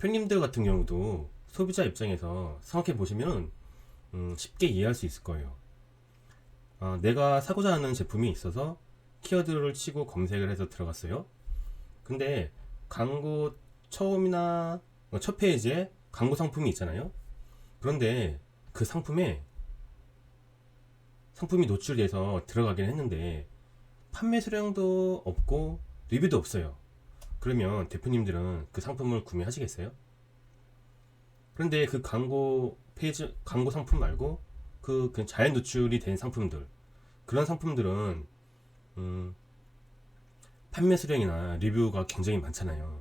대표님들 같은 경우도 소비자 입장에서 생각해 보시면 쉽게 이해할 수 있을 거예요. 내가 사고자 하는 제품이 있어서 키워드를 치고 검색을 해서 들어갔어요. 근데 광고 처음이나 첫 페이지에 광고 상품이 있잖아요. 그런데 그 상품이 노출돼서 들어가긴 했는데 판매 수량도 없고 리뷰도 없어요. 그러면 대표님들은 그 상품을 구매하시겠어요? 그런데 그 광고 페이지, 광고 상품 말고 그 자연 노출이 된 상품들, 그런 상품들은 음, 판매 수량이나 리뷰가 굉장히 많잖아요.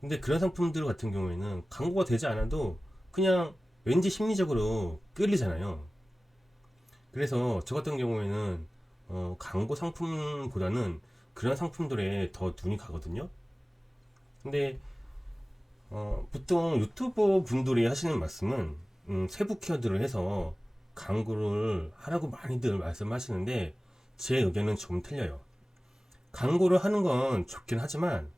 근데 그런 상품들 같은 경우에는 광고가 되지 않아도 그냥 왠지 심리적으로 끌리잖아요. 그래서 저 같은 경우에는 광고 상품보다는 그런 상품들에 더 눈이 가거든요. 근데 보통 유튜버 분들이 하시는 말씀은 세부 키워드를 해서 광고를 하라고 많이들 말씀하시는데 제 의견은 좀 틀려요. 광고를 하는 건 좋긴 하지만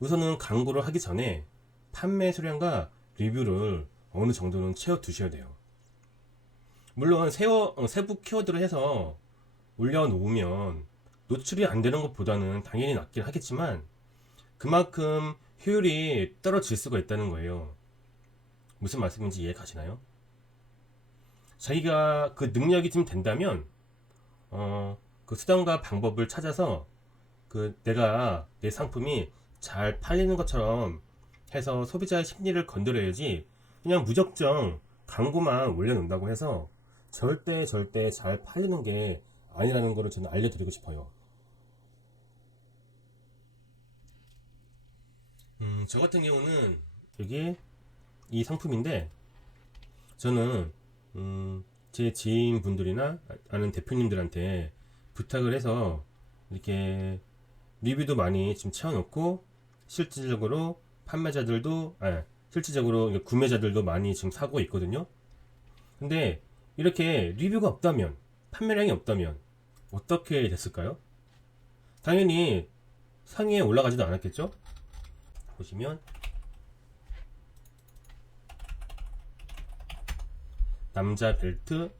우선은 광고를 하기 전에 판매 수량과 리뷰를 어느 정도는 채워 두셔야 돼요. 물론 세부 키워드를 해서 올려놓으면 노출이 안 되는 것보다는 당연히 낫긴 하겠지만 그만큼 효율이 떨어질 수가 있다는 거예요. 무슨 말씀인지 이해 가시나요? 자기가 그 능력이 좀 된다면 그 수단과 방법을 찾아서 그 내가 내 상품이 잘 팔리는 것처럼 해서 소비자의 심리를 건드려야지 그냥 무작정 광고만 올려놓는다고 해서 절대 잘 팔리는 게 아니라는 거를 저는 알려드리고 싶어요. 저 같은 경우는 여기 이 상품인데 저는 제 지인분들이나 아는 대표님들한테 부탁을 해서 이렇게 리뷰도 많이 좀 채워놓고 실질적으로 실질적으로 구매자들도 많이 지금 사고 있거든요. 근데 이렇게 리뷰가 없다면, 판매량이 없다면 어떻게 됐을까요? 당연히 상위에 올라가지도 않았겠죠? 보시면 남자 벨트,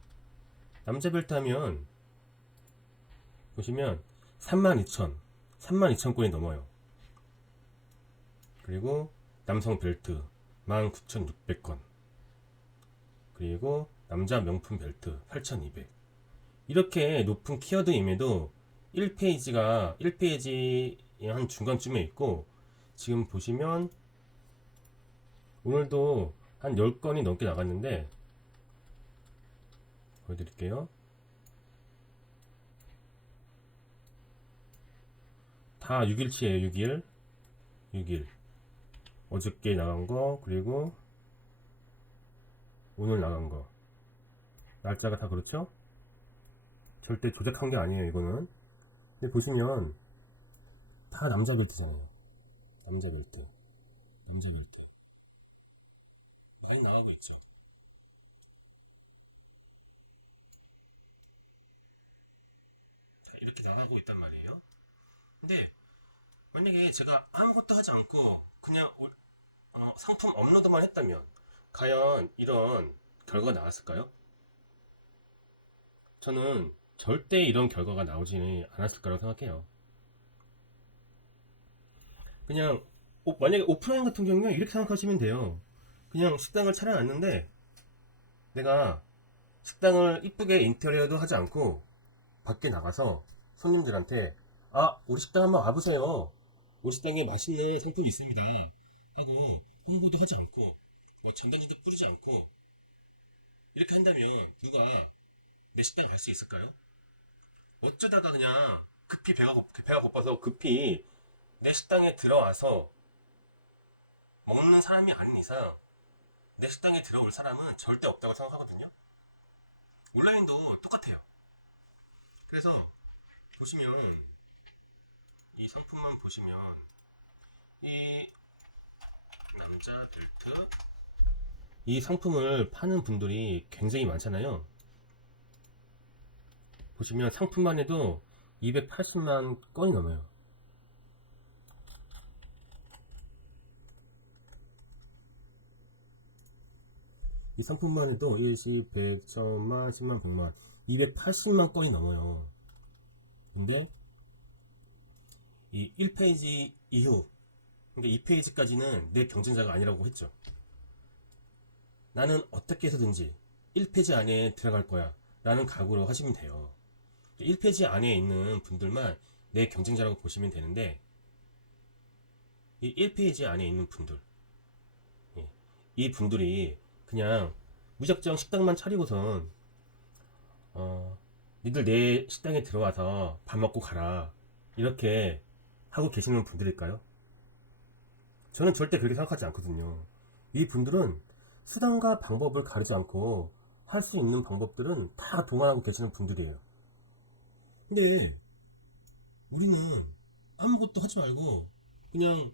남자 벨트 하면 보시면 32,000건이 넘어요. 그리고 남성 벨트 19,600건, 그리고 남자 명품 벨트 8,200. 이렇게 높은 키워드임에도 1페이지 한 중간쯤에 있고 지금 보시면 오늘도 한 10건이 넘게 나갔는데 보여드릴게요. 다 6일치예요. 6일. 어저께 나간 거, 그리고 오늘 나간 거. 날짜가 다 그렇죠? 절대 조작한 게 아니에요, 이거는. 근데 보시면 다 남자 벨트잖아요. 남자 벨트. 남자 벨트. 많이 나가고 있죠. 이렇게 나가고 있단 말이에요. 근데 만약에 제가 아무것도 하지 않고 그냥 상품 업로드만 했다면 과연 이런 결과가 나왔을까요? 저는 절대 이런 결과가 나오지는 않았을 거라고 생각해요. 그냥 만약에 오프라인 같은 경우에 이렇게 생각하시면 돼요. 그냥 식당을 차려놨는데 내가 식당을 이쁘게 인테리어도 하지 않고 밖에 나가서 손님들한테 우리 식당 한번 와보세요. 우리 식당에 맛있는 상품이 있습니다 하고 홍보도 하지 않고 뭐 전단지도 뿌리지 않고 이렇게 한다면 누가 내 식당 갈 수 있을까요? 어쩌다가 그냥 급히 배가 고파서 급히 내 식당에 들어와서 먹는 사람이 아닌 이상 내 식당에 들어올 사람은 절대 없다고 생각하거든요. 온라인도 똑같아요. 그래서 보시면 이 상품만 보시면 이 남자 벨트 이 상품을 파는 분들이 굉장히 많잖아요. 보시면 상품만 해도 280만 건이 넘어요. 이 상품만 해도 일십, 백, 천만, 십만, 백만, 280만 건이 넘어요. 근데 이 1페이지 이후, 그러니까 2페이지까지는 내 경쟁자가 아니라고 했죠. 나는 어떻게 해서든지 1페이지 안에 들어갈 거야 라는 각오로 하시면 돼요. 1페이지 안에 있는 분들만 내 경쟁자라고 보시면 되는데, 이 1페이지 안에 있는 분들, 이 분들이 그냥 무작정 식당만 차리고선 니들 내 식당에 들어와서 밥 먹고 가라 이렇게 하고 계시는 분들일까요? 저는 절대 그렇게 생각하지 않거든요. 이 분들은 수단과 방법을 가리지 않고 할 수 있는 방법들은 다 동원하고 계시는 분들이에요. 근데 우리는 아무것도 하지 말고 그냥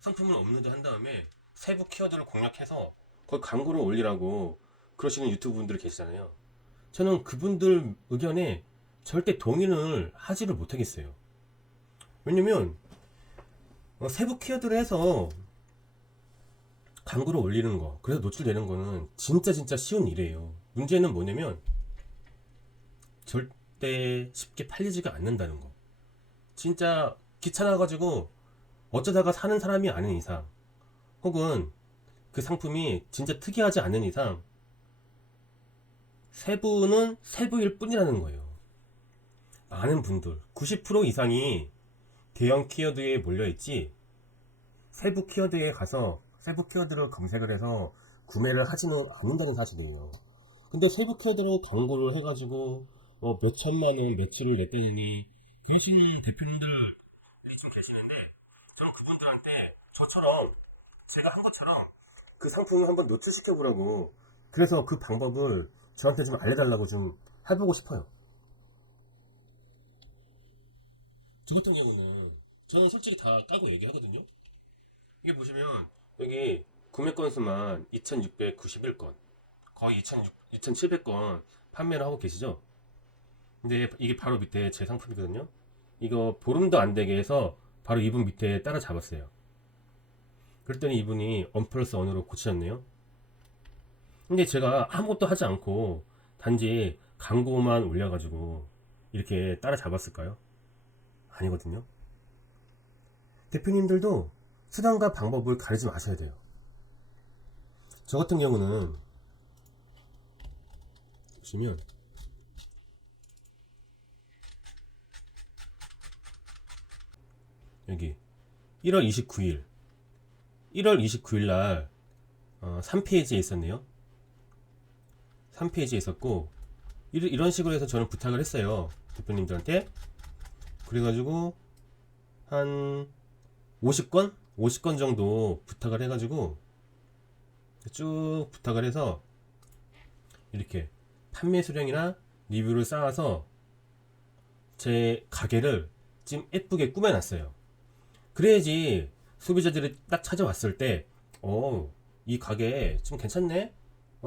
상품을 업로드 한 다음에 세부 키워드를 공략해서 거기 광고를 올리라고 그러시는 유튜브 분들이 계시잖아요. 저는 그분들 의견에 절대 동의를 하지를 못하겠어요. 왜냐면 세부 키워드를 해서 광고를 올리는 거, 그래서 노출되는 거는 진짜 쉬운 일이에요. 문제는 뭐냐면 절대 쉽게 팔리지가 않는다는 거. 진짜 귀찮아가지고 어쩌다가 사는 사람이 아닌 이상, 혹은 그 상품이 진짜 특이하지 않은 이상 세부는 세부일 뿐이라는 거예요. 많은 분들 90% 이상이 대형 키워드에 몰려있지, 세부 키워드에 가서 세부 키워드를 검색을 해서 구매를 하지는 않는다는 사실이에요. 근데 세부 키워드로 광고를 해가지고 몇 천만 원 매출을 냈다니 그러시는 대표님들이 좀 계시는데, 저는 그분들한테 저처럼 제가 한 것처럼 그 상품을 한번 노출시켜 보라고, 그래서 그 방법을 저한테 좀 알려달라고 좀 해보고 싶어요. 저 같은 경우는 저는 솔직히 다 까고 얘기하거든요. 이게 보시면 여기 구매 건수만 2691건, 거의 2700건 판매를 하고 계시죠. 근데 이게 바로 밑에 제 상품이거든요. 이거 보름도 안 되게 해서 바로 이분 밑에 따라 잡았어요. 그랬더니 이분이 원 플러스 원으로 고치셨네요. 근데 제가 아무것도 하지 않고 단지 광고만 올려가지고 이렇게 따라 잡았을까요? 아니거든요. 대표님들도 수단과 방법을 가리지 마셔야 돼요. 저 같은 경우는 보시면 여기 1월 29일 날 3페이지에 있었네요. 3페이지에 있었고, 이런 식으로 해서 저는 부탁을 했어요, 대표님들한테. 그래가지고 한 50건 정도 부탁을 해가지고 쭉 부탁을 해서 이렇게 판매 수량이나 리뷰를 쌓아서 제 가게를 지금 예쁘게 꾸며놨어요. 그래야지 소비자들이 딱 찾아왔을 때, 이 가게 좀 괜찮네?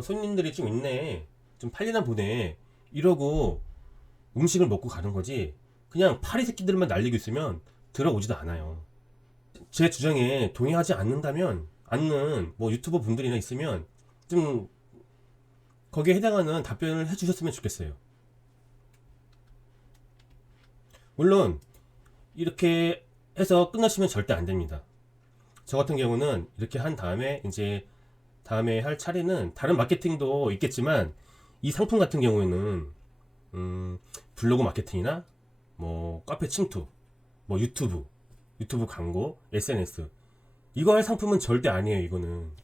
손님들이 좀 있네. 좀 팔리나 보네. 이러고 음식을 먹고 가는 거지. 그냥 파리 새끼들만 날리고 있으면 들어오지도 않아요. 제 주장에 동의하지 않는 뭐 유튜버 분들이나 있으면 좀 거기에 해당하는 답변을 해주셨으면 좋겠어요. 물론 이렇게 해서 끝나시면 절대 안 됩니다. 저 같은 경우는 이렇게 한 다음에 이제 다음에 할 차례는 다른 마케팅도 있겠지만, 이 상품 같은 경우에는 블로그 마케팅이나 뭐 카페 침투, 뭐 유튜브 광고, SNS, 이거 할 상품은 절대 아니에요. 이거는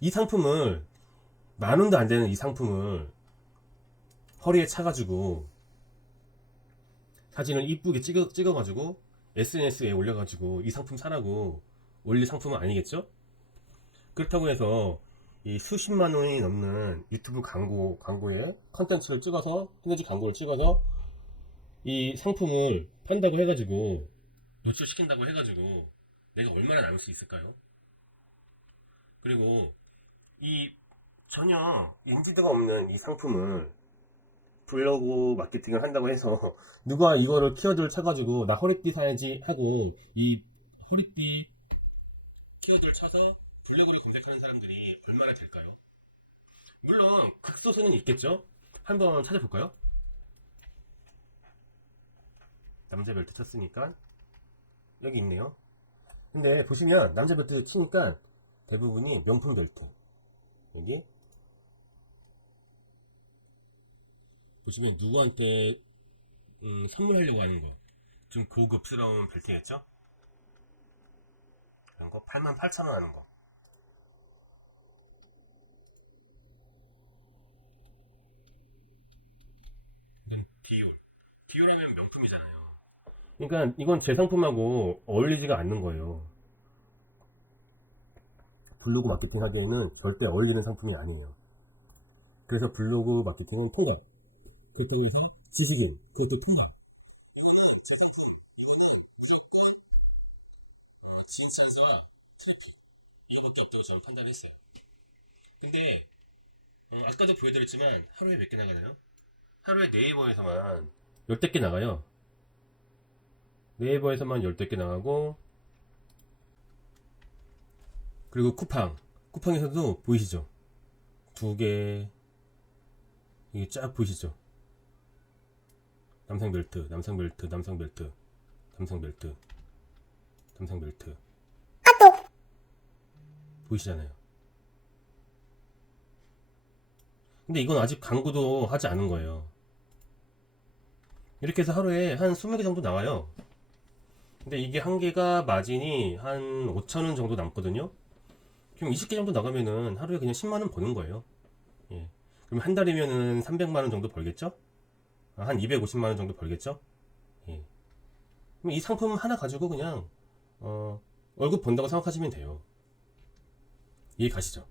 이 상품을 만 원도 안 되는 이 상품을 허리에 차가지고 사진을 이쁘게 찍어가지고 SNS에 올려가지고 이 상품 사라고 올릴 상품은 아니겠죠? 그렇다고 해서 이 수십만 원이 넘는 유튜브 광고에 컨텐츠를 찍어서, 시너지 광고를 찍어서 이 상품을 판다고 해가지고, 노출시킨다고 해가지고 내가 얼마나 남을 수 있을까요? 그리고 이 전혀 인지도가 없는 이 상품을 블로그 마케팅을 한다고 해서 누가 이거를 키워드를 쳐가지고 나 허리띠 사야지 하고 이 허리띠 키워드를 쳐서 블로그를 검색하는 사람들이 얼마나 될까요? 물론 극소수는 있겠죠. 한번 찾아볼까요? 남자 벨트 쳤으니까 여기 있네요. 근데 보시면 남자 벨트 치니까 대부분이 명품 벨트. 여기 보시면 누구한테 선물하려고 하는 거. 좀 고급스러운 벨트겠죠? 그런 거 88,000원 하는 거. 이건 디올. 디올하면 명품이잖아요. 그러니까 이건 제 상품하고 어울리지가 않는 거예요. 블로그 마케팅 하기에는 절대 어울리는 상품이 아니에요. 그래서 블로그 마케팅은 통과. 그렇다고 해서 지식인, 그것도 통과. 진짜서 트래픽 이거밖에 없다고 저는 판단했어요. 근데 아까도 보여드렸지만 하루에 몇 개 나가나요? 하루에 네이버에서만 열댓 개 나가요. 네이버에서만 열댓 개 나가고, 그리고 쿠팡에서도 보이시죠? 두 개, 이게 쫙 보이시죠? 남성 벨트, 남성 벨트, 남성 벨트, 남성 벨트, 남성 벨트. 보이시잖아요. 근데 이건 아직 광고도 하지 않은 거예요. 이렇게 해서 하루에 한 20개 정도 나와요. 근데 이게 한 개가 마진이 한 5,000원 정도 남거든요. 그럼 20개 정도 나가면은 하루에 그냥 10만원 버는 거예요. 예. 그럼 한 달이면은 300만원 정도 벌겠죠? 한 250만원 정도 벌겠죠? 예. 그럼 이 상품 하나 가지고 그냥, 월급 번다고 생각하시면 돼요. 이해 가시죠?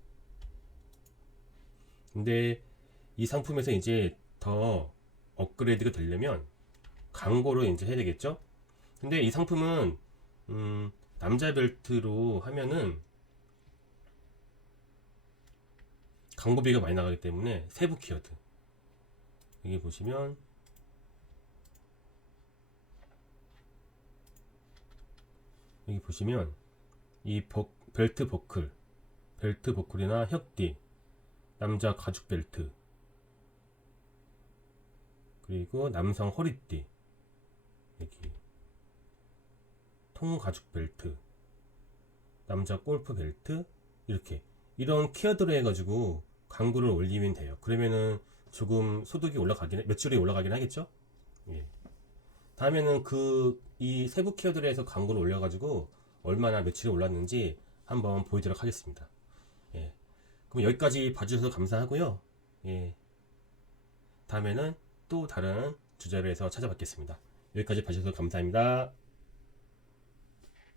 근데 이 상품에서 이제 더 업그레이드가 되려면 광고를 이제 해야 되겠죠? 근데 이 상품은, 남자 벨트로 하면은 광고비가 많이 나가기 때문에 세부 키워드. 여기 보시면, 여기 보시면, 이 벨트 버클, 벨트 버클이나 혁띠, 남자 가죽 벨트, 그리고 남성 허리띠, 여기 통 가죽 벨트, 남자 골프 벨트, 이렇게 이런 키워드로 해가지고 광고를 올리면 돼요. 그러면은 조금 소득이 올라가긴, 매출이 올라가긴 하겠죠? 예. 다음에는 이 세부 키워드로 해서 광고를 올려가지고 얼마나 매출이 올랐는지 한번 보여드리도록 하겠습니다. 예. 그럼 여기까지 봐주셔서 감사하고요. 예. 다음에는 또 다른 주제로 해서 찾아뵙겠습니다. 여기까지 봐주셔서 감사합니다.